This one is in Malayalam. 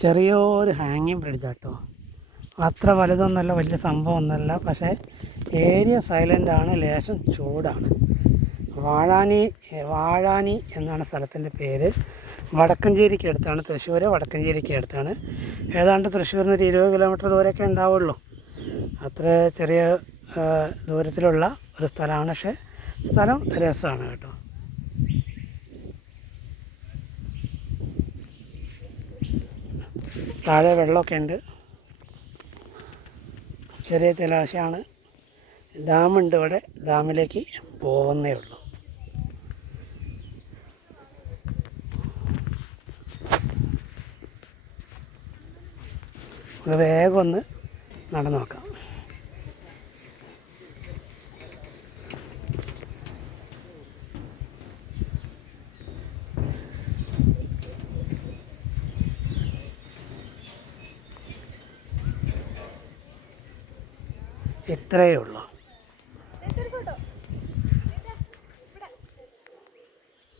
ചെറിയൊരു ഹാങ്ങിങ് ബ്രിഡ്ജാട്ടോ അത്ര വലുതൊന്നുമല്ല വലിയ സംഭവമൊന്നുമല്ല. പക്ഷേ ഏരിയ സൈലന്റ് ആണ് ലേശം ചൂടാണ്. വാഴാനി വാഴാനി എന്നാണ് സ്ഥലത്തിന്റെ പേര്. വടക്കഞ്ചേരിക്ക് അടുത്താണ് തൃശ്ശൂർ വടക്കഞ്ചേരിക്ക് അടുത്താണ്. ഏതാണ്ട് തൃശ്ശൂരിന് ഒരു ഇരുപത് കിലോമീറ്റർ ദൂരമൊക്കെ ഉണ്ടാവുള്ളൂ. അത്ര ചെറിയ ദൂരത്തിലുള്ള ഒരു സ്ഥലമാണ്. പക്ഷേ സ്ഥലം രസമാണ് കേട്ടോ. താഴെ വെള്ളമൊക്കെ ഉണ്ട്. ചെറിയ ജലാശയമാണ്. ഡാമുണ്ട് ഇവിടെ. ഡാമിലേക്ക് പോകുന്നേ ഉള്ളൂ. വേഗം ഒന്ന് നടന്നു നോക്കാം. ഇത്രയേ ഉള്ളൂ.